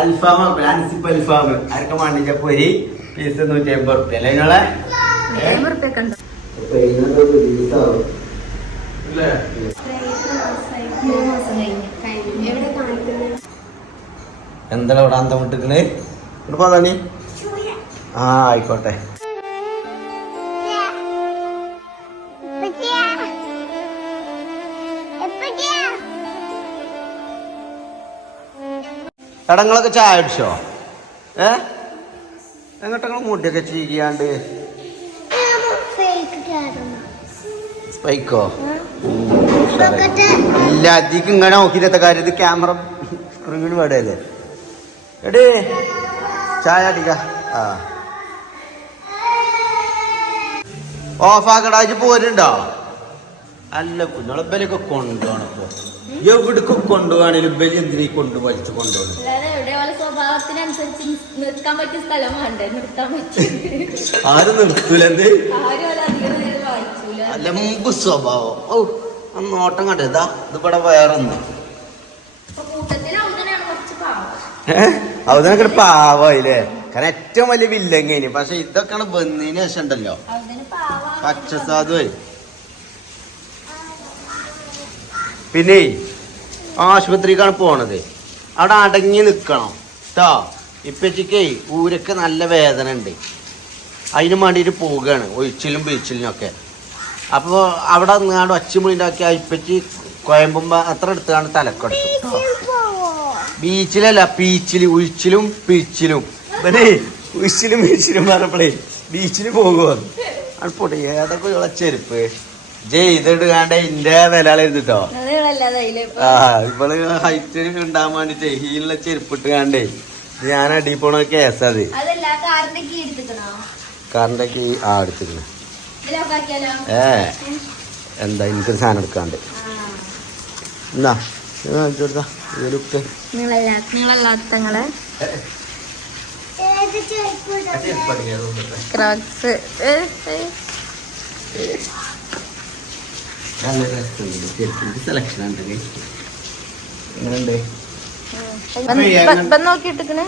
അൽഫാം അൻസിപ്പ് അൽഫാം ആർക്കും മണ്ണിന്റെ പൊരി? പീസ് നൂറ്റി അമ്പത് റുപ്യ. അല്ലേ നിങ്ങളെ എന്താണ് ഇവിടെ അന്തം വിട്ടിക്കണ്? ഇവിടെ പോതാണി ആ ആയിക്കോട്ടെ. എടങ്ങളൊക്കെ ചായ അടിച്ചോ? ഏ? എങ്ങോട്ടങ്ങൾ മുടിയൊക്കെ ചീകിയാണ്ട്? സ്പൈക്കോ? ഇല്ല അധികം ഇങ്ങനെ നോക്കിയിട്ടത്തെ കാര്യം. ഇത് ക്യാമറ സ്ക്രീൻ വേടല്ലേ എടേ ചായ അടിക്ക. ആ. ഓഫാക്കടാ ഇജ്ജ് പോരുണ്ടോ? അല്ല കുഞ്ഞോളെ ബലൊക്കെ കൊണ്ടുപോകണം ഇപ്പൊ. എവിടേക്ക് കൊണ്ടുപോകാണേലും ബലി എന്തിനീ കൊണ്ടു വലിച്ചു കൊണ്ടുപോകണം അല്ലാതെ എവിടെ ഓളെ സ്വഭാവത്തിനനുസരിച്ച് നിർത്താൻ പറ്റിയ സ്ഥലം വേണ്ടേ? നിർത്താൻ പറ്റും ആരും നേരം വായിച്ചൂല അലമ്പ് സ്വഭാവം. ഓ ആ നോട്ടം കണ്ടേ. ഇതാ ഇതിവിടെ വേറൊന്ന്. അപ്പൊ അവതനൊക്കെ പാവായില്ലേ? കാരണം ഏറ്റവും വലിയ വില്ലങ്ങനെ. പക്ഷെ ഇതൊക്കെയാണ് വന്നതിന് ശേഷം ഉണ്ടല്ലോ. പച്ചസാധുവായി. പിന്നെ ആശുപത്രിക്കാണ് പോണത്. അവിടെ അടങ്ങി നിൽക്കണം കേട്ടോ ഇപ്പച്ചക്കേ ഊരൊക്കെ നല്ല വേദന ഉണ്ട്. അതിന് വേണ്ടിയിട്ട് പോവുകയാണ് ഒഴിച്ചിലും ഒക്കെ. അപ്പോൾ അവിടെ നിന്നാണ്ട് ആ ഇപ്പച്ചി കോയമ്പുമ്പ അത്ര എടുത്താണ് തലക്കടിച്ചു ബീച്ചിലല്ല പീച്ചിൽ ഉഴിച്ചിലും പിഴിച്ചിലും. പിന്നെ ഉഴിച്ചിലും പിഴിച്ചിലും പറഞ്ഞപ്പോഴേ ബീച്ചിൽ പോകുവാണ് അപ്പോട്ടെ ഏതൊക്കെ ഉള്ള ചെരുപ്പ്. ജയ് ഇതിട്ട് കാണ്ട ഇന്റെ വില ആ ഇവൾ ഹൈറ്റ് ഉണ്ടാകാൻ വേണ്ടിട്ടേ ഹീലിലെ ചെരുപ്പിട്ട് കണ്ടേ ഞാൻ അടി പോണ കേസ് അതല്ല കാറിന്റെ കീ എടുത്തിക്കണോ ആ ആക്കിയാലോ? ഏ എന്താ എനിക്കൊരു സാധനം എടുക്കാണ്ട്. എന്നാ ഇത് കാണിച്ചു കൊടുത്താ ഇതിലുപ്പ് നിങ്ങളല്ല നിങ്ങളല്ലാത്തങ്ങളെ. ക്രോക്സ് നല്ല രസമുണ്ട്. ചെരുപ്പിന്റെ സെലക്ഷൻ ഉണ്ട് എങ്ങനെയുണ്ട്? ഇപ്പം നോക്കിയിട്ടിക്കണേ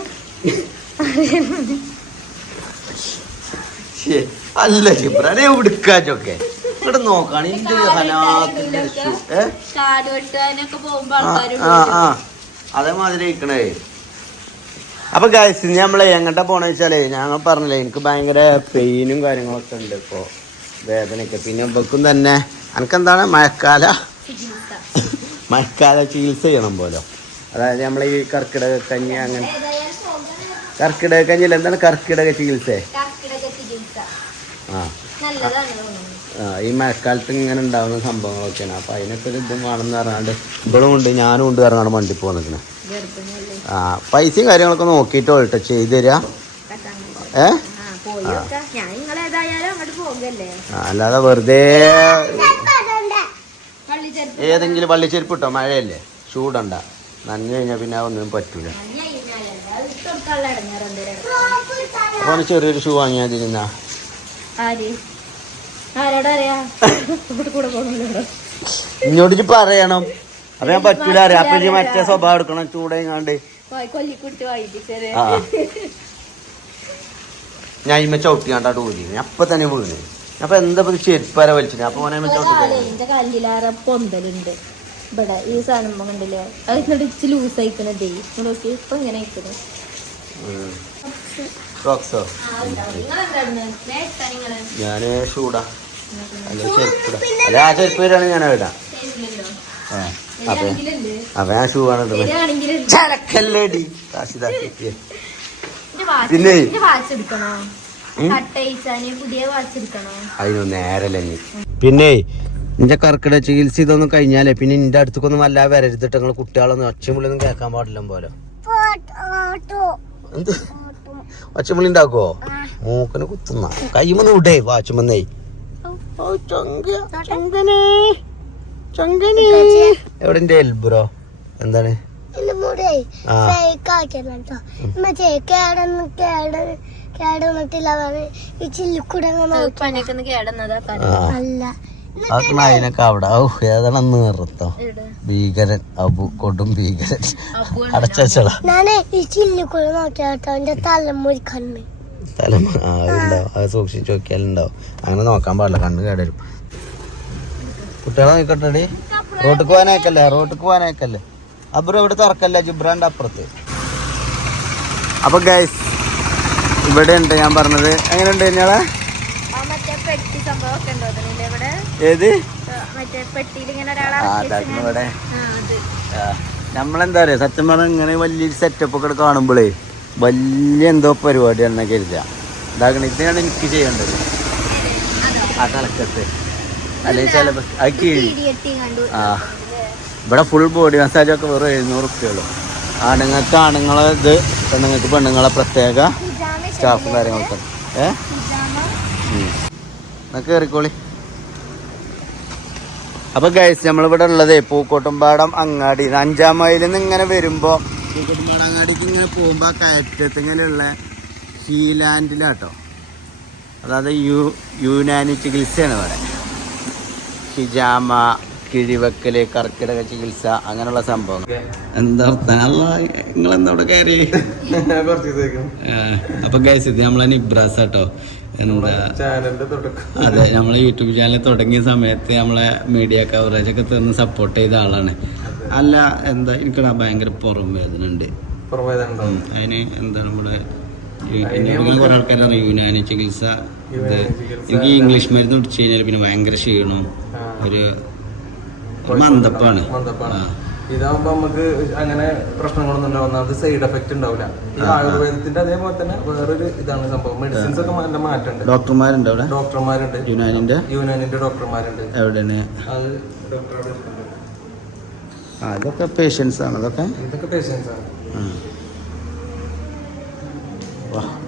ശ്ശേ, അല്ല ജിബ്രാനെ എവിടുക്കാച്ചൊക്കെ ഇവിടെ നോക്കാണ് ഹനാത്തിന്റെ ആ അതേമാതിരി ഇരിക്കണേ. അപ്പൊ ഗൈസ് നമ്മളെ എങ്ങോട്ടാ പോണെന്ന് വെച്ചാലേ ഞങ്ങൾ പറഞ്ഞില്ലേ എനിക്ക് ഭയങ്കര പെയിനും കാര്യങ്ങളൊക്കെ ഉണ്ട് ഇപ്പോ. വേദനയൊക്കെ. പിന്നെ ഇവക്കും തന്നെ എനിക്കെന്താണ് മഴക്കാല മഴക്കാല ചികിത്സ ചെയ്യണം പോലോ. അതായത് നമ്മൾ ഈ കർക്കിടക കഞ്ഞി അങ്ങനെ കർക്കിടക കഞ്ഞില്ല എന്താണ് കർക്കിടക ചികിത്സ? ആ. ഈ മഴക്കാലത്ത് ഇങ്ങനെ ഉണ്ടാവുന്ന സംഭവങ്ങളൊക്കെയാണ്. അപ്പൊ അതിനൊക്കെ ഒരു ഇതും വേണമെന്ന് പറഞ്ഞാണ്ട് ഇവളും ഉണ്ട് ഞാനും ഉണ്ട് പറഞ്ഞാണ് വണ്ടി പോകുന്നത് ഗർഭിണിയല്ലേ? ആ പൈസയും കാര്യങ്ങളൊക്കെ നോക്കിയിട്ട് കേട്ടോ ചെയ്തു തരാ. ഏ? അല്ലാതെ പോയി നോക്കാം ഞാൻ നിങ്ങളേതായാലും അങ്ങോട്ട് പോകല്ലേ ആ, അല്ലാതെ വെറുതെ പള്ളി ചെറുപ്പം ഏതെങ്കിലും വള്ളിച്ചെരുപ്പ് ഇട്ടോ മഴയല്ലേ? ചൂടണ്ട. നനഞ്ഞു കഴിഞ്ഞാൽ പിന്നെ ഒന്നും പറ്റൂല. ഓന് ചെറിയൊരു ഷൂ വാങ്ങിയാൽ തിരുന്ന ഇങ്ങോട്ട് പറയണം. അപ്പൊ ഞാൻ പറ്റൂല അറിയാം. അപ്പൊ ഇനി മറ്റേ സ്വഭാവം എടുക്കണം. ചൂടേങ്ങാണ്ട്. ഞാൻ ഇമ്മ ചവിട്ടിയാണ്ടാട്ട് ഊരി. ഞാൻ അപ്പൊ തന്നെ വീണ്. അപ്പൊ എന്താ ചെരുപ്പര വലിച്ചിന് അപ്പൊ ഓനെ എന്റെ കല്ലിലാറ പൊന്തലുണ്ട്. ഇവിടെ ഈ സാധനം കണ്ടില്ലേ? അത് എന്നിട്ട് ഇച്ചിരി ലൂസ് അയക്കണതേ നോക്കി ഇപ്പൊ ഇങ്ങനെ അയക്കണേ ഞാൻ ഷൂടാ. അല്ല ചെരുപ്പിടാ. അല്ല ആ ചെരുപ്പ് വരാണ് ഞാൻ ഇടാം. അപ്പൊ അപ്പൊ ഞാൻ ഷൂ ആണ് ഇടുന്നത് ചരക്കല്ലേടി. കാശിതാക്കി പിന്നെ? വാച്ച് എടുക്കണോ? അതിനൊന്നും നേരല്ല നീ പിന്നെ നിന്റെ കർക്കിടക ചികിത്സ ഇതൊന്നും കഴിഞ്ഞാലേ പിന്നെ നിന്റെ അടുത്തേക്കൊന്നും വല്ലാതെ വരരുതിട്ട് നിങ്ങൾ കുട്ടികളൊന്നും ഒച്ചമുള്ളൊന്നും കേൾക്കാൻ പാടില്ല പോലെ. ഒച്ചമുള്ളി ഉണ്ടാക്കുവോ മൂക്കന് കുത്തുന്ന. കൈമന്ന് വിടേ വാച്ചുമന്നേ എവിടെ എൽബ്രോ എന്താണ്? പണിയൊക്കെ കേടുന്നതാ ആ. അല്ല. ആ നായിനൊക്കെ അവിടെ. ഔ ഏതാണ് നിർത്തം. എവിടെ? ഭീകരൻ അബു കൊടും ഭീകരൻ. അപ്പു അടച്ചള ഞാനേ ഈ ചില്ലിക്കുള്ള നോക്കിയാട്ടോ എന്റെ തലമുറി കണ്ണ്. തലമ ആ ഉണ്ടാവും അത് സൂക്ഷിച്ച് നോക്കിയാലുണ്ടാവും അങ്ങനെ നോക്കാൻ പാടില്ല. കണ്ണ് കേടരും. കുട്ടികളെ നോക്കട്ടെടി റോട്ടിക്ക് പോകാനേക്കല്ലേ റോട്ടിക്ക് പോകാനേക്കല്ലേ അബ്രു ഇവിടെ തുറക്കല്ല ജിബ്രാന്റെ അപ്പുറത്ത്. അപ്പൊ ഗൈസ് ഇവിടെ ഉണ്ട് ഞാൻ പറഞ്ഞത്. എങ്ങനെയുണ്ട് ആ ഇവിടെ? ഏത്? ആ ഇവിടെ. ആ. ആ, നമ്മളെന്താ പറയാ സത്യം പറഞ്ഞാൽ ഇങ്ങനെ വലിയൊരു സെറ്റപ്പ് ഒക്കെ കാണുമ്പോഴേ വലിയ എന്തോ പരിപാടിയാണെന്ന് കരുതുക. ഇതാക്കണം ഇതാണ് എനിക്ക് ചെയ്യേണ്ടത്. ആ തലക്കത്ത് അല്ലെങ്കിൽ ചിലപ്പോൾ അത് കീഴ്. ആ ഇവിടെ ഫുൾ ബോഡി മസാജൊക്കെ വെറും എഴുന്നൂറ് റുപ്യുള്ളൂ ആണുങ്ങൾക്ക് ആണുങ്ങളെ ഇത് പെണ്ണുങ്ങൾക്ക് പെണ്ണുങ്ങളെ പ്രത്യേക സ്റ്റാഫും കാര്യങ്ങളൊക്കെ ഏ? കയറിക്കോളി അപ്പൊ ഗൈസ് നമ്മളിവിടെ ഉള്ളതേ പൂക്കോട്ടുംപാടം അങ്ങാടി. അഞ്ചാം മൈലിൽ നിന്ന് ഇങ്ങനെ വരുമ്പോ പൂക്കോട്ടുംപാടം അങ്ങാടിക്ക് ഇങ്ങനെ പോകുമ്പോ കയറ്റത്ത് ഇങ്ങനെയുള്ള ഹീലാൻഡിലാട്ടോ. അതായത് യു യുനാനി ചികിത്സയാണ് ഇവിടെ. ഹിജാമ കിഴിവെക്കൽ കർക്കിടക ചികിത്സ അങ്ങനെയുള്ള സംഭവങ്ങൾ. എന്താ കയറി? അപ്പൊ ഗൈസ് ഇത് നമ്മളെ നിബ്രാസ് കേട്ടോ എന്താ? അതെ നമ്മളെ യൂട്യൂബ് ചാനൽ തുടങ്ങിയ സമയത്ത് നമ്മളെ മീഡിയ കവറേജ് ഒക്കെ തന്ന് സപ്പോർട്ട് ചെയ്ത ആളാണ്. അല്ല എന്താ എനിക്കടാ ഭയങ്കര പുറം വേദന ഉണ്ട്. അതിന് എന്താ നമ്മുടെ കുറെ ആൾക്കാരാണ് യുനാനി ചികിത്സ എനിക്ക് ഇംഗ്ലീഷ് മരുന്ന് കുടിച്ചു കഴിഞ്ഞാൽ പിന്നെ ഭയങ്കര ക്ഷീണവും ഒരു ഒരു മന്ദപ്പാണ്. ഇതാവുമ്പോ നമുക്ക് അങ്ങനെ പ്രശ്നങ്ങളൊന്നും ഉണ്ടാവുന്ന അത് സൈഡ് എഫക്റ്റ് ഉണ്ടാവില്ല. ഈ ആയുർവേദത്തിന്റെ അതേപോലെ തന്നെ വേറൊരു ഇതാണ് സംഭവം. മെഡിസിൻസ് ഒക്കെ നല്ല മാറ്റം ഡോക്ടർമാരുണ്ട് അവിടെ? ഡോക്ടർമാരുണ്ട്. യുനാനിന്റെ? യുനാനിന്റെ ഡോക്ടർമാരുണ്ട്. എവിടെയാണ്? അത് ഡോക്ടറോട് ഇരിക്കുന്നുണ്ട്. ആ ഇതൊക്കെ പേഷ്യൻസ് ആണ്. അതൊക്കെ ഇതൊക്കെ പേഷ്യൻസ് ആണ്. വാ.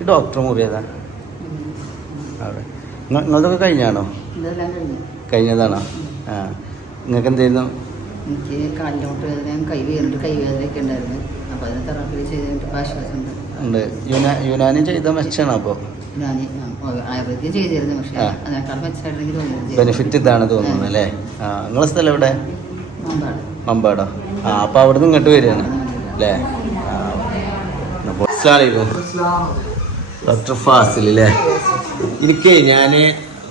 ഈ ഡോക്ടർ മുറിയതാ അവിടെ. നിങ്ങ- നിങ്ങളതൊക്കെ കഴിഞ്ഞാണോ? കഴിഞ്ഞതാണോ? ആ. നിങ്ങൾക്ക് എന്തായിരുന്നു എനിക്ക് കാലിലോട്ട് വേദനയും കൈ വേറിട്ട് കൈവേദനയൊക്കെ ഉണ്ടായിരുന്നു. അപ്പോൾ അതിന് തെറാപ്പി ചെയ്തിട്ട് ആശ്വാസമുണ്ട് ഉണ്ട്. യുനാ യുനാനി ചെയ്ത മെച്ചാണ് അപ്പോൾ ഞാൻ ആയുർവേദ്യം ചെയ്തിരുന്നു. പക്ഷേ. അതിനേക്കാൾ മെച്ചമായിട്ടെനിക്ക് തോന്നുന്നത്. ബെനിഫിറ്റ് ഇതാണ് തോന്നുന്നത് അല്ലേ? ആ നിങ്ങളെ സ്ഥലം എവിടെ? മമ്പാടോ. ആ അപ്പോൾ അവിടെ നിന്ന് ഇങ്ങോട്ട് വരികയാണ് അല്ലേ? അപ്പോൾ അസ്സലാമലൈക്കും ഡോക്ടർ ഫാസിൽ അല്ലേ? എനിക്ക് ഞാൻ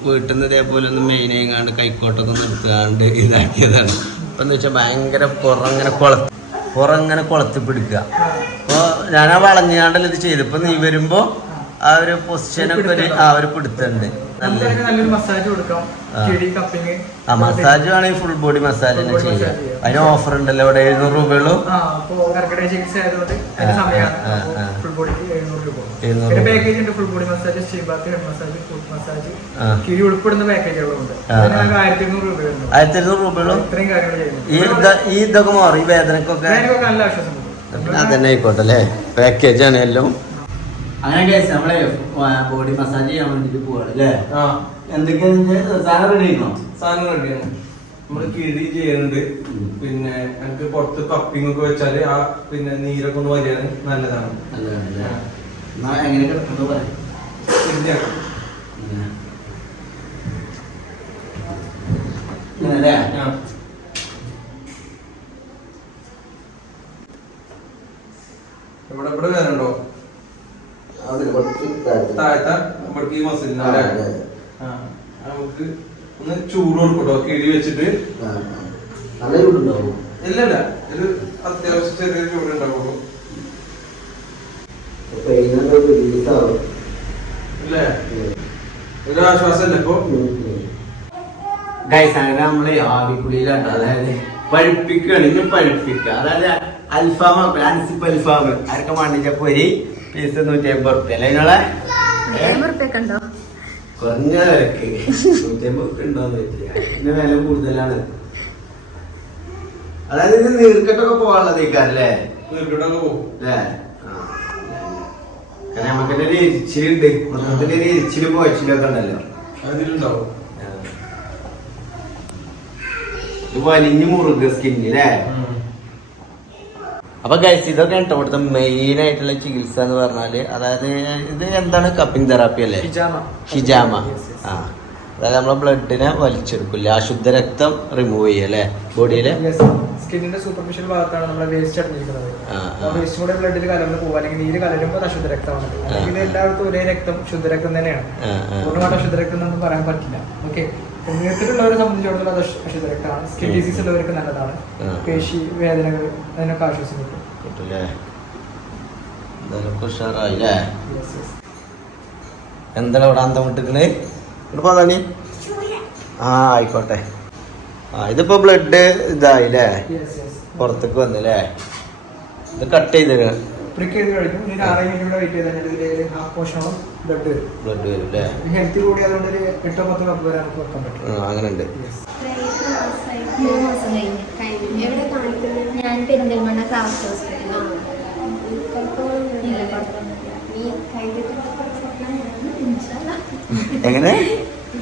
വീട്ടിൽ നിന്ന് ഇതേപോലെ ഒന്ന് മെയിൻ ആയിങ്ങാണ്ട് കൈക്കോട്ടൊക്കെ നിർത്തുകാണ്ട് ഇതാക്കിയതാണ്. ഇപ്പം എന്ന് വെച്ചാൽ ഭയങ്കര പുറങ്ങനെ കുള പുറങ്ങനെ കുളത്തി പിടിക്കുക അപ്പോൾ ഞാൻ ആ വളഞ്ഞാണ്ടല്ല ഇത് ചെയ്തു ഇപ്പം നീ വരുമ്പോൾ ആ ഒരു പൊസിഷനൊക്കെ ഒരു ആ ഒരു പിടുത്തുണ്ട്. ആ. മസാജ് വേണമെങ്കിൽ ഫുൾ ബോഡി മസാജ് തന്നെ ചെയ്യാം. അതിന് ഓഫർ ഉണ്ടല്ലോ ഇവിടെ എഴുന്നൂറ് രൂപയുള്ളൂ. പിന്നെ. പാക്കേജ് ഉണ്ട് full body massage head massage foot massage. കിഴി ഉൾപ്പെടുന്ന പാക്കേജുകളുണ്ട് ആ, അതിന് ആ. നമുക്ക് ആയിരത്തി ഇരുന്നൂറ് രൂപ ആയിരത്തി ഇരുന്നൂറ് രൂപയുള്ളൂ? ഇത്രയും കാര്യങ്ങൾ ചെയ്യുന്നു ഈ ഇതൊക്കെ മാറും ഈ വേദനക്കൊക്കെ? നല്ല ആശ്വാസം പിന്നെ അതന്നെ ആയിക്കോട്ടെ അല്ലേ? പാക്കേജ് ആണ് എല്ലാം. അങ്ങനെ കേസ് നമ്മളെ ബോഡി മസാജ് ചെയ്യാൻ വേണ്ടിട്ട് പോവാണ് അല്ലേ? ആ. എന്തൊക്കെയാ സാധനം റെഡി സാധനം റെഡിയാണ് നമ്മൾ കിഴി ചെയ്യുന്നുണ്ട്. പിന്നെ നമുക്ക് പുറത്ത് കപ്പിങ് ഒക്കെ വെച്ചാൽ ആ പിന്നെ നീരൊക്കെ ഒന്ന് വരികയാണ് നല്ലതാണ്. നല്ലതാണല്ലേ എങ്ങനെ പറയാം. ആ. ഇവിടെ ഇവിടെ കുറച്ച് താഴത്ത്. ഇവിടേക്ക് ഈ മസിലിന്. നമുക്ക് ഒന്ന് ചൂട് കൊടുക്കട്ടോ കിഴി വെച്ചിട്ട്. ഇല്ലല്ല ഇത് അത്യാവശ്യം ചെറിയ ചൂട് ഉണ്ടാവുള്ളൂ പെയിനൊക്കെ റിലീസ് ആവും ഇല്ലേ ഒരു ആശ്വാസമല്ലേ ഇപ്പൊ ഗൈസ് അങ്ങനെ നമ്മൾ അതായത് പഴുപ്പിക്കുകയാണ് ഇനി പഴുപ്പിക്കുക അതായത് അൽഫാം അൻസിപ്പ് അൽഫാം. ആർക്കും വേണ്ടിച്ച പൊരി പീസ് നൂറ്റി അമ്പത് റുപ്യ അല്ലെ നിങ്ങളെ കുറഞ്ഞ വിലക്ക്. നൂറ്റി അമ്പത് റുപ്യ ഉണ്ടോന്ന് വെച്ചാൽ ഇതിന്റെ വില കൂടുതലാണ്. അതായത് ഇത് നീർക്കെട്ടൊക്കെ പോകാനുള്ളതേക്കാരല്ലേ നീർക്കെട്ടൊക്കെ പോകും അല്ലേ? കാരണം നമുക്കൊരു എരിച്ചിലുണ്ട് മൊത്തത്തിലൊരു എരിച്ചിലും പോയച്ചിലൊക്കെ ഉണ്ടല്ലോ. അതിലുണ്ടാവും. ഇത് വലിഞ്ഞു മുറുക സ്കിന്നില്ലേ അപ്പൊ ഗൈസ് ഇതൊക്കെ കേട്ടോ ഇവിടുത്തെ മെയിൻ ആയിട്ടുള്ള ചികിത്സ എന്ന് പറഞ്ഞാൽ അതായത് ഇത് എന്താണ്? കപ്പിംഗ് തെറാപ്പി അല്ലേ? ഹിജാമ. ആ. അതായത് നമ്മളെ ബ്ലഡിനെ വലിച്ചെടുക്കില്ല അശുദ്ധ രക്തം റിമൂവ് ചെയ്യല്ലേ ബോഡിയിലെ സ്കിന്നിന്റെ സൂപ്പർഫിഷ്യൽ ഭാഗത്താണ് നമ്മുടെ വേസ്റ്റ് അടഞ്ഞിരിക്കുന്നത്. വേസ്റ്റ് കൂടെ ബ്ലഡിൽ കലർന്ന് പോകും. അല്ലെങ്കിൽ നീര് കലരുമ്പോൾ അശുദ്ധ രക്തമാണ് ഇത് എല്ലായിടത്തും ഒരേ രക്തം ശുദ്ധരക്തം തന്നെയാണ്. പൂർണമായിട്ട് അശുദ്ധ രക്തം എന്നൊന്നും പറയാൻ പറ്റില്ല. ഓക്കെ നീർക്കെട്ടുള്ളവരെ സംബന്ധിച്ചിടത്തോളം അത് അശു- അശുദ്ധ രക്തമാണ് സ്കിൻ ഡിസീസ് ഉള്ളവർക്ക് നല്ലതാണ്. പേശി വേദനകൾ അതിനൊക്കെ ആശ്വസിക്കും. എന്താണ് ഇവിടെ അന്തം വിട്ടിക്കണ്? ഇവിടെ പോകാനി ആ ആയിക്കോട്ടെ. ആ ഇതിപ്പോ ബ്ലഡ് ഇതായി അല്ലേ. പുറത്തേക്ക് വന്നില്ലേ? ഇത് കട്ട് ചെയ്ത് പ്രിക്ക് ചെയ്ത് കഴിക്കും. ഇനി ആറ് മിനിറ്റ് കൂടെ വെയിറ്റ് ചെയ്ത് ഇതിൽ ഹാഫ് പോർഷനോളം ബ്ലഡ് ബ്ലഡ് വരും. അല്ലേ ഹെൽത്തി കൂടി അതുകൊണ്ട് ഒരു എട്ടോ പത്തോ കപ്പ് വരെ നമുക്ക് വെക്കാൻ പറ്റും. അങ്ങനെ ഉണ്ട് Yes. മൂന്ന് മാസം കഴിഞ്ഞ് എവിടെ കാണിക്കുന്നത് ഞാൻ പെരിന്തൽമണ്ണ എങ്ങനെ?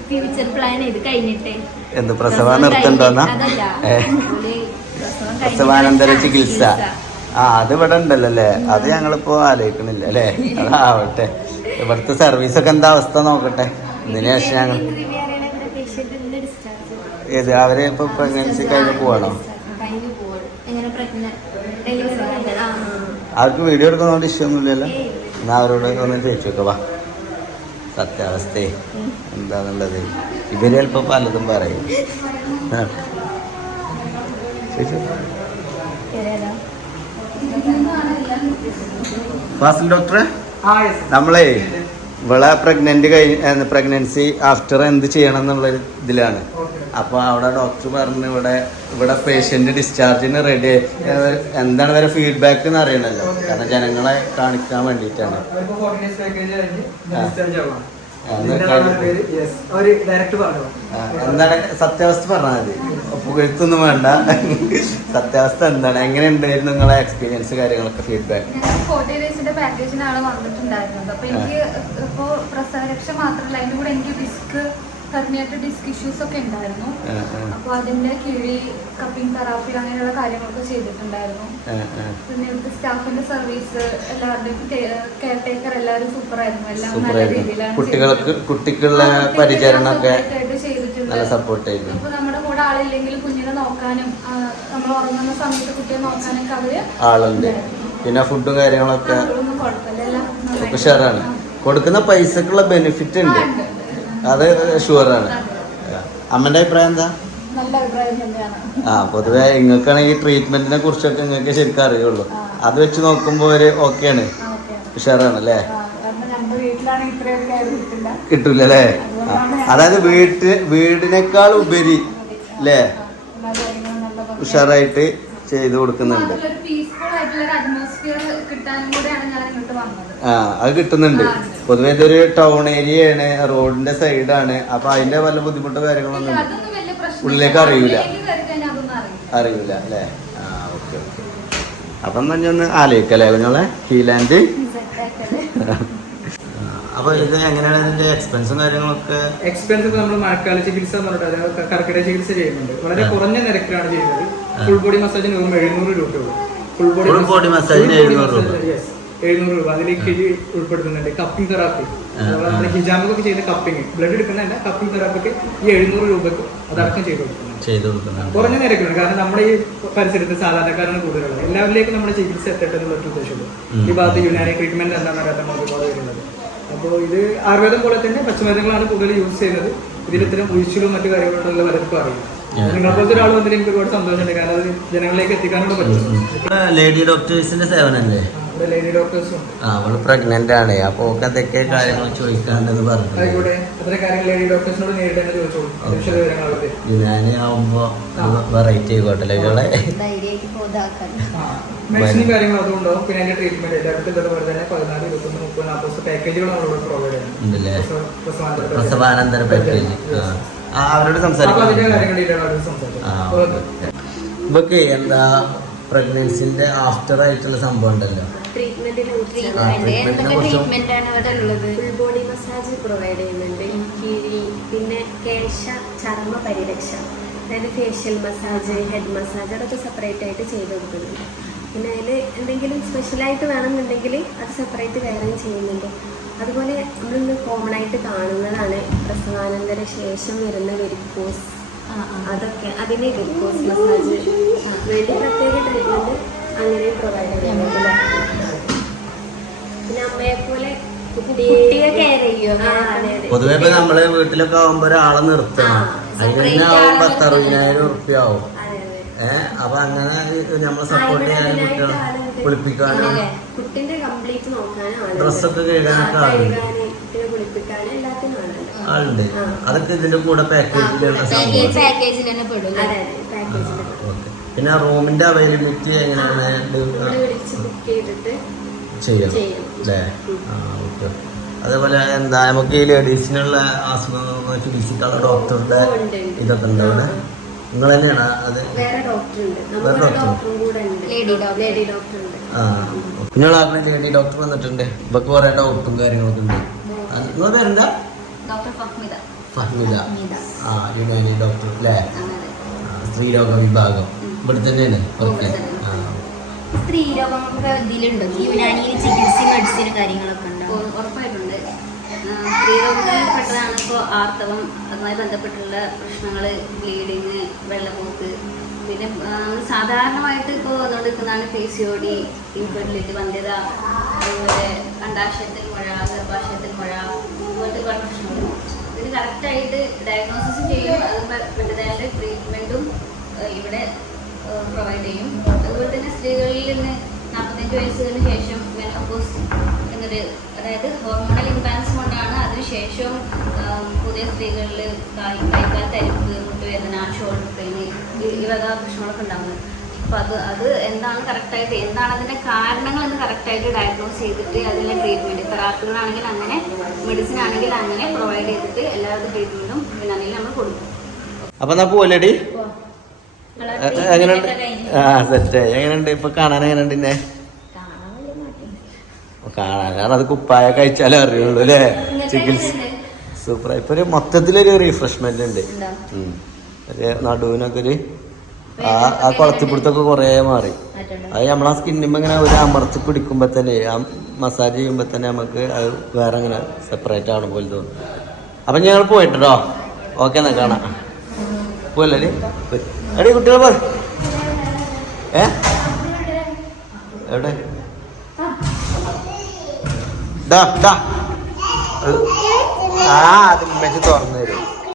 ഫ്യൂച്ചർ പ്ലാൻ ഇത് കഴിഞ്ഞിട്ടേ. എന്ത് പ്രസവ നിർത്തണ്ടോന്നാ പ്രസവാനന്തര ചികിത്സ. ആ അത് ഇവിടെ ഉണ്ടല്ലോ അല്ലേ? അത് ഞങ്ങളിപ്പോ ആലോചിക്കണില്ല അല്ലേ? അതാവട്ടെ. ഇവിടുത്തെ സർവീസ് ഒക്കെ എന്താ അവസ്ഥ നോക്കട്ടെ. ഇതിന് ശേഷം ഞങ്ങൾ ഏത്? അവരെ ഇപ്പൊ പ്രഗ്നൻസി കഴിഞ്ഞ് പോവാണോ? അവർക്ക് വീഡിയോ എടുക്കുന്നതുകൊണ്ട് ഇഷ്യൊന്നും ഇല്ലല്ലോ എന്നാ അവരോട് ഒന്ന് ചോദിച്ചു നോക്കാം വാ. സത്യാവസ്ഥ. എന്താന്നുള്ളത്? ഇവർ ചിലപ്പോ പലതും പറയും. ഫാസിൽ ഡോക്ടറെ? നമ്മളേ ഇവളെ പ്രഗ്നന്റ് കഴിഞ്ഞ പ്രഗ്നൻസി ആഫ്റ്റർ എന്ത് ചെയ്യണം എന്നുള്ള ഇതിലാണ്. ഓക്കെ അപ്പൊ അവിടെ ഡോക്ടർ പറഞ്ഞു ഇവിടെ ഇവിടെ പേഷ്യന്റ് ഡിസ്ചാർജിന് റെഡി എന്താണ് വരെ ഫീഡ്ബാക്ക് എന്ന് അറിയണല്ലോ. കാരണം ജനങ്ങളെ കാണിക്കാൻ വേണ്ടിയിട്ടാണ്. എന്താണ് സത്യാവസ്ഥ പറഞ്ഞാൽ മതി. പുകഴ്ത്തൊന്നും വേണ്ട. സത്യാവസ്ഥ എന്താണ്? എങ്ങനെ ഉണ്ടായിരുന്നു നിങ്ങളെ എക്സ്പീരിയൻസ് കാര്യങ്ങളൊക്കെ ഫീഡ്ബാക്ക് ഫോർട്ടി ഡേയ്സിന്റെ പാക്കേജിനാണ് വന്നിട്ടുണ്ടായിരുന്നത് അപ്പൊ എനിക്ക് ഇപ്പോ പ്രസവരക്ഷ മാത്രമല്ല അതിന്റെ കൂടെ എനിക്ക് ഡിസ്ക് ഹെർണിയായിട്ട് ഡിസ്ക് ഇഷ്യൂസ് ഒക്കെ ഉണ്ടായിരുന്നു. അപ്പൊ അതിന്റെ കീഴിൽ കപ്പിംഗ് തെറാപ്പി അങ്ങനെയുള്ള കാര്യങ്ങളൊക്കെ ചെയ്തിട്ടുണ്ടായിരുന്നു. പിന്നെ ഇവിടുത്തെ സ്റ്റാഫിന്റെ സർവീസ് എല്ലാവരുടെയും കെയർ ടേക്കർ എല്ലാവരും സൂപ്പർ ആയിരുന്നു. എല്ലാം നല്ല രീതിയിലാണ് കുട്ടികൾക്ക് കുട്ടികളുടെ പരിചരണം ഒക്കെ പരിചരണമൊക്കെ. നല്ല സപ്പോർട്ട് ചെയ്തു അപ്പൊ നമ്മുടെ കൂടെ ആളില്ലെങ്കിൽ കുഞ്ഞിനെ നോക്കാനും നമ്മൾ ഉറങ്ങുന്ന സമയത്ത് കുട്ടിയെ നോക്കാനൊക്കെ അവർ ആളുണ്ട്. പിന്നെ ഫുഡും കാര്യങ്ങളൊക്കെ ഉഷാറാണ്. കൊടുക്കുന്ന പൈസക്കുള്ള ബെനിഫിറ്റ് ഉണ്ട്. അത് ഷുവറാണ്. അമ്മന്റെ അഭിപ്രായം എന്താ? ആ പൊതുവെ നിങ്ങൾക്കാണെങ്കിൽ ട്രീറ്റ്മെന്റിനെ കുറിച്ചൊക്കെ നിങ്ങൾക്ക് ശരിക്കും അറിയുള്ളൂ. അത് വെച്ച് നോക്കുമ്പോൾ ഒരു ഓക്കെയാണ്. ഉഷാറാണ് അല്ലേ കിട്ടൂല അല്ലേ അതായത് വീട്ടിന് വീടിനേക്കാൾ ഉപരി അല്ലേ. ഉഷാറായിട്ട് ചെയ്തു കൊടുക്കുന്നുണ്ട്. ആ അത് കിട്ടുന്നുണ്ട്. പൊതുവെ ഇതൊരു ടൗൺ ഏരിയയാണ് റോഡിന്റെ സൈഡാണ് അപ്പൊ അതിന്റെ വല്ല ബുദ്ധിമുട്ട് കാര്യങ്ങളൊന്നും ഉള്ളിലേക്ക് അറിയൂല. അറിയൂല അറിയില്ല. അറിയില്ല അല്ലേ? ആ ഓക്കെ ഓക്കെ. അപ്പം തന്നെ ഒന്ന് ആലോചിക്കല്ലേ കുഞ്ഞോളെ ഹീലാൻഡ് അപ്പൊ ഇത് എങ്ങനെയാണ് ഇതിന്റെ എക്സ്പെൻസും കാര്യങ്ങളൊക്കെ? എക്സ്പെൻസ് നമ്മൾ മഴക്കാല ചികിത്സ എന്ന് പറഞ്ഞിട്ട് അതായത് കർക്കിടക ചികിത്സ ചെയ്യുന്നുണ്ട്. വളരെ കുറഞ്ഞ നിരക്കിലാണ് ചെയ്യുന്നത്. ഫുൾ ബോഡി മസാജിന് വെറും എഴുന്നൂറ് രൂപയുള്ളൂ ഫുൾ ബോഡി body massage ന് 700 രൂപ. എഴുന്നൂറ് രൂപ. അതിലേക്ക് ഉൾപ്പെടുത്തുന്നുണ്ട്. കപ്പിംഗ് തെറാപ്പി അതുപോലെ നമ്മൾ ഹിജാമൊക്കെ ചെയ്യുന്ന കപ്പിംഗ് ബ്ലഡ് എടുക്കുന്നതല്ല കപ്പിംഗ് തെറാപ്പിക്ക് ഈ എഴുന്നൂറ് രൂപക്ക് അതടക്കം ചെയ്തു കൊടുക്കുന്നുണ്ട്. കുറഞ്ഞ നിരക്കിലാണ്. കാരണം നമ്മുടെ ഈ പരിസരത്ത് സാധാരണക്കാരാണ് കൂടുതലുള്ളത്. എല്ലാവരിലേക്കും നമ്മുടെ ചികിത്സ എത്തട്ടെ എന്നുള്ള ഉദ്ദേശമുള്ളൂ ഈ ഭാഗത്ത് യുനാനി ട്രീറ്റ്മെന്റ് എന്താണെന്ന് അറിയാത്ത നമുക്ക് ഒരുപാട് വരുന്നത് അപ്പോൾ ഇത് ആയുർവേദം പോലെ തന്നെ പച്ചമരുന്നുകളാണ് കൂടുതൽ യൂസ് ചെയ്യുന്നത്. ഇതിൽ ഇത്തരം ഒഴിച്ചിലും മറ്റു കാര്യങ്ങളുള്ള പലർക്കും അറിയാം. ഒരാൾ വന്നിട്ട് എനിക്ക് ഒരുപാട് സന്തോഷമുണ്ട്. കാരണം അത് ജനങ്ങളിലേക്ക് എത്തിക്കാനുള്ള പറ്റും. ലേഡി ഡോക്ടേഴ്സിന്റെ സേവനല്ലേ? ലേഡി ഡോക്ടേഴ്സും അവൾ പ്രഗ്നന്റ് ആണ്. അപ്പൊ ഓക്ക് എന്തൊക്കെ കാര്യങ്ങൾ ചോദിക്കാണ്ടെന്ന് പറഞ്ഞു ആയിക്കോട്ടെ. കാര്യങ്ങൾ ലേഡി ഡോക്ടേഴ്സിനോട് നേരിട്ട് തന്നെ ചോദിച്ചോളൂ. വിശദ വിവരങ്ങൾ അവർക്ക് ഞാൻ ആവുമ്പോ വെറൈറ്റി ആയിക്കോട്ടെ ഇവളെ? മെഡിസിനും കാര്യങ്ങളും പിന്നെ അതിന്റെ ട്രീറ്റ്മെന്റ് എല്ലാവർക്കും ഇതുപോലെ തന്നെ പതിനാല് ഇരുപത്തൊന്ന് മുപ്പത് നാൽപ്പത് ദിവസത്തെ പാക്കേജുകൾ നമ്മളിവിടെ പ്രൊവൈഡ് ചെയ്യുന്നുണ്ട്. ഉണ്ടല്ലേ? പ്രസവ- പ്രസവാനന്തര പാക്കേജ് അവരോട് സംസാരിക്കാം. ഇവക്ക് എന്താ പ്രഗ്നൻസിന്റെ ആഫ്റ്റർ ആയിട്ടുള്ള സംഭവം ഉണ്ടല്ലോ? ട്രീറ്റ്മെന്റിനെ ആ, ട്രീറ്റ്മെന്റ് എന്തൊക്കെ ട്രീറ്റ്മെന്റ് ആണ് ഇവിടെ ഉള്ളത്? ഫുൾ ബോഡി മസാജ് പ്രൊവൈഡ് ചെയ്യുന്നുണ്ട്. കിഴി പിന്നെ കേശ ചർമ്മ പരിരക്ഷ. അതായത് ഫേഷ്യൽ മസാജ് ഹെഡ് മസാജ് അതൊക്കെ സെപ്പറേറ്റ് ആയിട്ട് ചെയ്ത് കൊടുക്കുന്നുണ്ട്. പിന്നെ അതിൽ എന്തെങ്കിലും സ്പെഷ്യലായിട്ട് വേണമെന്നുണ്ടെങ്കിൽ അത് സെപ്പറേറ്റ് വേറെയും ചെയ്യുന്നുണ്ട്. അതുപോലെ നമ്മളിന്ന് കോമൺ ആയിട്ട് കാണുന്നതാണ് പ്രസവാനന്തര ശേഷം വരുന്ന വെരിക്കോസ് അതൊക്കെ അതിന് വെരിക്കോസ് മസാജ് വേണ്ടി പ്രത്യേക ട്രീറ്റ്മെന്റ് അങ്ങനെയും പ്രൊവൈഡ് ചെയ്യുന്നുണ്ട്. അമ്മയെ പോലെ കുട്ടിയെ കെയർ ചെയ്യോ. പൊതുവെ ഇപ്പൊ നമ്മളെ വീട്ടിലൊക്കെ ആവുമ്പോ ഒരാളെ നിർത്തണം അതിന് ആവും പത്തറുപതിനായിരം ഉറുപ്പ്യ ആവും. ഏഹ് അപ്പൊ അങ്ങനെ നമ്മളെ സപ്പോർട്ട് ചെയ്യാനും കുട്ടികൾ കുളിപ്പിക്കാനും കുട്ടിന്റെ കംപ്ലീറ്റ് നോക്കാനാണ് ഡ്രസ്സൊക്കെ കഴുകാനൊക്കെ ആളുണ്ട്. ആളുണ്ട്. അതൊക്കെ ഇതിന്റെ കൂടെ പാക്കേജിലുള്ള ഓക്കെ. പിന്നെ റൂമിന്റെ അവൈലബിലിറ്റി എങ്ങനെയാണ്? ഇത് അല്ലേ ആ ഓക്കെ. അതേപോലെ എന്താ നമുക്ക് ഈ ലേഡീസിനുള്ള അസുഖങ്ങൾ ചികിത്സിക്കാനുള്ള ഡോക്ടറുടെ. ഇതൊക്കെ ഉണ്ട് അവിടെ. നിങ്ങൾ തന്നെയാണ് അത്? വേറെ ഡോക്ടർ ഉണ്ട് പിന്നെ നമുക്ക് ഡോക്ടറും കൂടെ ഉണ്ട്. Lady doctor. ലേഡി ഡോക്ടർ ആ വന്നിട്ടുണ്ട്. ഇവക്ക് കുറെ ഡൗട്ടും കാര്യങ്ങളൊക്കെ ഉണ്ട്. നിങ്ങൾ പേരെന്താ? ഡോക്ടർ ഫഹ്മിദ. ആ ഡോക്ടർ അല്ലേ സ്ത്രീരോഗ വിഭാഗം. ഇവിടെ തന്നെയാണ് ഓക്കെ. ആ സ്ത്രീ രോഗങ്ങളൊക്കെ ഇതിലുണ്ടോ യുനാനിയിൽ ചികിത്സ മെഡിസിൻ കാര്യങ്ങളൊക്കെ ഉണ്ടോ? ഉറപ്പായിട്ടുണ്ട്. സ്ത്രീരോഗത്തിൽ പെട്ടതാണ് ഇപ്പോൾ ആർത്തവം അതുമായി ബന്ധപ്പെട്ടുള്ള പ്രശ്നങ്ങൾ ബ്ലീഡിങ് വെള്ളപ്പോക്ക് പിന്നെ സാധാരണമായിട്ട് ഇപ്പോൾ സി ഒ ഡി ഇൻഫെർട്ടിലിറ്റി വന്ധ്യത അതുപോലെ അണ്ടാശയത്തിൽ മുഴ ഗർഭാശയത്തിൽ മുഴ ഇതുപോലത്തെ ഒരുപാട് പ്രശ്നങ്ങൾ ഇത് കറക്റ്റായിട്ട് ഡയഗ്നോസിസ് ചെയ്യും അതുപോലെ ട്രീറ്റ്മെന്റും ഇവിടെ പ്രൊവൈഡ് ചെയ്യും. അതുപോലെ തന്നെ സ്ത്രീകളിൽ നിന്ന് നാൽപ്പത്തഞ്ച് വയസ്സുകളിന് ശേഷം മെനോപോസ് എന്നൊരു അതായത് ഹോർമോണൽ ഇംബാലൻസ് കൊണ്ടാണ് അതിനുശേഷം ശേഷം പുതിയ സ്ത്രീകളിൽ കായ് കൈകാൽ തരിപ്പ് മുട്ടുവേദന ഷോൾഡർ പെയിൻ ഈ വക പ്രശ്നങ്ങളൊക്കെ ഉണ്ടാകുന്നത് അപ്പോൾ അത് അത് എന്താണ് കറക്റ്റായിട്ട് എന്താണ് അതിന്റെ കാരണങ്ങൾ എന്ന് കറക്റ്റായിട്ട് ഡയഗ്നോസ് ചെയ്തിട്ട് അതിന്റെ ട്രീറ്റ്മെന്റ് തെറാപ്പികളാണെങ്കിൽ അങ്ങനെ മെഡിസിൻ ആണെങ്കിൽ അങ്ങനെ പ്രൊവൈഡ് ചെയ്തിട്ട് എല്ലാവരും ട്രീറ്റ്മെന്റും പിന്നെ നമ്മൾ കൊടുക്കും. അപ്പോൾ എന്നാൽ പോലടി എങ്ങനെയുണ്ട്? ആ സെറ്റായി. എങ്ങനെയുണ്ട്? ഇപ്പൊ കാണാൻ എങ്ങനെയുണ്ട് പിന്നെ കാണാൻ. കാരണം അത് കുപ്പായ കഴിച്ചാലേ അറിയുള്ളൂ അല്ലേ? ചികിത്സ സൂപ്പർ ഇപ്പൊ ഒരു മൊത്തത്തിലൊരു റീഫ്രഷ്മെന്റ് ഉണ്ട്. ഒരു നടുവിനൊക്കെ ഒരു ആ ആ കുളത്തിപ്പിടുത്തൊക്കെ കുറേ മാറി. അത് നമ്മളാ സ്കിന്നിമ്മ ഇങ്ങനെ ഒരു അമർത്തി പിടിക്കുമ്പോ തന്നെ ആ മസാജ് ചെയ്യുമ്പോ തന്നെ നമുക്ക് അത് വേറെ ഇങ്ങനെ സെപ്പറേറ്റ് ആണ് പോലെ തോന്നും. അപ്പൊ ഞങ്ങൾ പോയിട്ടോ? ഓക്കെ എന്നാ കാണാം. പോലല്ലേ എടി കുട്ടികൾ പോ ഏ? എവിടെ? ആ അത് ഉമ്മച്ചി തുറന്നു തരും